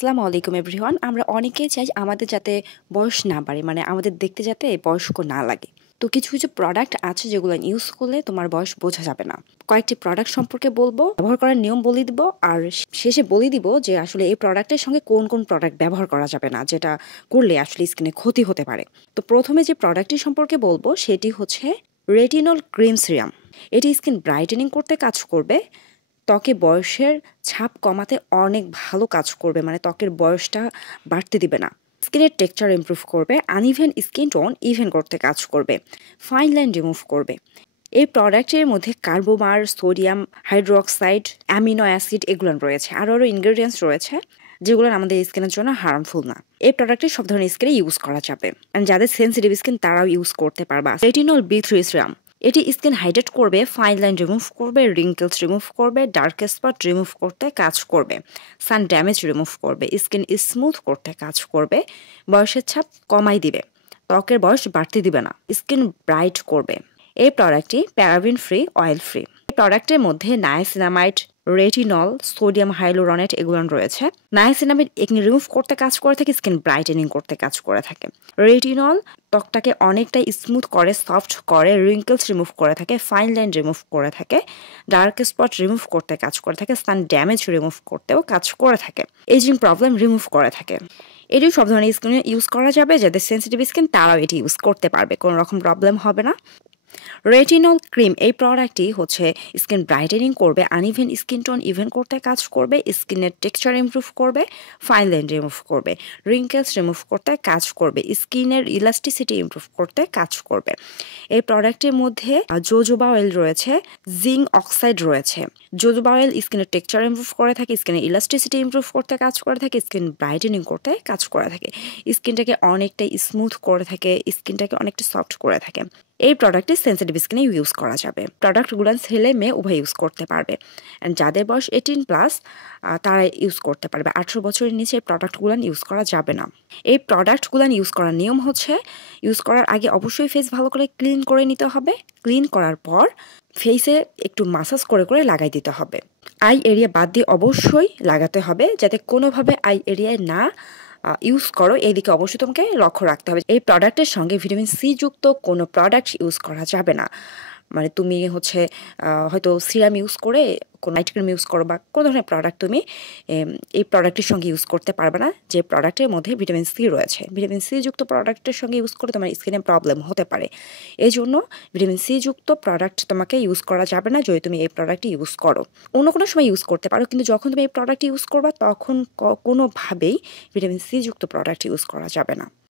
আসসালামু আলাইকুম এভরিওয়ান। আমরা অনেকেই চাই আমাদের যাতে বয়স না বাড়ে, মানে আমাদের দেখতে যাতে বয়স্ক না লাগে। তো কিছু প্রোডাক্ট আছে যেগুলো ইউজ করলে তোমার বয়স বোঝা যাবে না। কয়েকটি প্রোডাক্ট সম্পর্কে বলবো, ব্যবহার করার নিয়ম বলে দিব, আর শেষে বলে দিব যে আসলে এই প্রোডাক্টের সঙ্গে কোন কোন প্রোডাক্ট ব্যবহার করা যাবে না, যেটা করলে আসলে স্কিনে ক্ষতি হতে পারে। তো প্রথমে যে প্রোডাক্টটি সম্পর্কে বলবো সেটি হচ্ছে রেটিনল ক্রিম সিরাম। এটি স্কিন ব্রাইটেনিং করতে কাজ করবে, ত্বকে বয়সের ছাপ কমাতে অনেক ভালো কাজ করবে, মানে ত্বকের বয়সটা বাড়তে দিবে না। স্কিনের টেক্সচার ইমপ্রুভ করবে, আনইভেন স্কিন টোন ইভেন করতে কাজ করবে, ফাইন লাইন রিমুভ করবে। এই প্রোডাক্টের মধ্যে carbomer, sodium hydroxide, amino acid এগুলো রয়েছে, আরও ইনগ্রেডিয়েন্টস রয়েছে যেগুলো আমাদের স্কিনের জন্য হার্মফুল না। এই প্রোডাক্টটি সব ধরনের স্কিনে ইউজ করা যাবে, যাদের সেন্সিটিভ স্কিন তারাও ইউজ করতে পারবা। রেটিনল B3 সিরাম, এটি স্কিন হাইড্রেট করবে, ফাইন লাইন রিমুভ করবে, রিঙ্কেলস রিমুভ করবে, ডার্ক স্পট রিমুভ করতে কাজ করবে, সান ড্যামেজ রিমুভ করবে, স্কিন স্মুথ করতে কাজ করবে, বয়সের ছাপ কমাই দিবে, ত্বকের বয়স বাড়তে দিবে না, স্কিন ব্রাইট করবে। এই প্রোডাক্টটি প্যারাবিন ফ্রি, অয়েল ফ্রি। এই প্রোডাক্টের মধ্যে নায়াসিনামাইড, রেটিনল, সোডিয়াম হাইলোরনেট এগুলো রয়েছে। নায়াসিনামাইড একনি রিমুভ করতে কাজ করে থাকে, স্কিন ব্রাইটেনিং করতে কাজ করে থাকে। রেটিনল ত্বকটাকে অনেকটাই স্মুথ করে, সফট করে, রিঙ্কেলস রিমুভ করে থাকে, ফাইন লাইন রিমুভ করে থাকে, ডার্ক স্পট রিমুভ করতে কাজ করে থাকে, সান ড্যামেজ রিমুভ করতেও কাজ করে থাকে, এজিং প্রবলেম রিমুভ করে থাকে। এটি সব ধরনের স্কিনে ইউজ করা যাবে, যাদের সেন্সিটিভ স্কিন তারাও এটি ইউজ করতে পারবে, কোনো রকম প্রবলেম হবে না। রেটিনল ক্রিম, এই প্রোডাক্টটি হচ্ছে স্কিন ব্রাইটেনিং করবে, আনইভেন স্কিন টোন ইভেন করতে কাজ করবে, স্কিনের টেক্সচার ইমপ্রুভ করবে, ফাইন লাইন রিমুভ করবে, রিঙ্কেলস রিমুভ করতে কাজ করবে, স্কিনের ইলাস্টিসিটি ইমপ্রুভ করতে কাজ করবে। এই প্রোডাক্টের মধ্যে জোজোবা অয়েল রয়েছে, জিঙ্ক অক্সাইড রয়েছে। জোজোবা অয়েল স্কিনের টেক্সচার ইমপ্রুভ করে থাকে, স্কিনের ইলাস্টিসিটি ইমপ্রুভ করতে কাজ করে থাকে, স্কিন ব্রাইটেনিং করতে কাজ করে থাকে, স্কিনটাকে অনেকটাই স্মুথ করে থাকে, স্কিনটাকে অনেকটা সফট করে থাকে। এই প্রোডাক্টটি সেন্সিটিভ স্কিনে ইউজ করা যাবে। প্রোডাক্টগুলো ছেলে মেয়ে উভয় ইউজ করতে পারবে, অ্যান্ড যাদের বয়স 18+ তারা ইউজ করতে পারবে। 18 বছরের নিচে এই প্রোডাক্টগুলো ইউজ করা যাবে না। এই প্রোডাক্টগুলো ইউজ করার নিয়ম হচ্ছে, ইউজ করার আগে অবশ্যই ফেস ভালো করে ক্লিন করে নিতে হবে। ক্লিন করার পর ফেসে একটু মাসাজ করে করে লাগাই দিতে হবে। আই এরিয়া বাদ দিয়ে অবশ্যই লাগাতে হবে, যাতে কোনোভাবে আই এরিয়ায় না ইউজ করো, এই দিকে অবশ্যই তোমাকে লক্ষ্য রাখতে হবে। এই প্রোডাক্টের সঙ্গে ভিটামিন সি যুক্ত কোনো প্রোডাক্ট ইউজ করা যাবে না। মানে তুমি হচ্ছে হয়তো সিরাম ইউজ করে, কোনো নাইট ক্রিম ইউজ করো, বা কোনো ধরনের প্রোডাক্ট তুমি এই প্রোডাক্টের সঙ্গে ইউজ করতে পারবে না, যে প্রোডাক্টের মধ্যে ভিটামিন সি রয়েছে। ভিটামিন সি যুক্ত প্রোডাক্টের সঙ্গে ইউজ করে তোমার স্কিনে প্রবলেম হতে পারে। এই জন্য ভিটামিন সি যুক্ত প্রোডাক্ট তোমাকে ইউজ করা যাবে না যদি তুমি এই প্রোডাক্টটি ইউজ করো। অন্য কোনো সময় ইউজ করতে পারো, কিন্তু যখন তুমি এই প্রোডাক্ট ইউজ করবা তখন কোনোভাবেই ভিটামিন সি যুক্ত প্রোডাক্ট ইউজ করা যাবে না।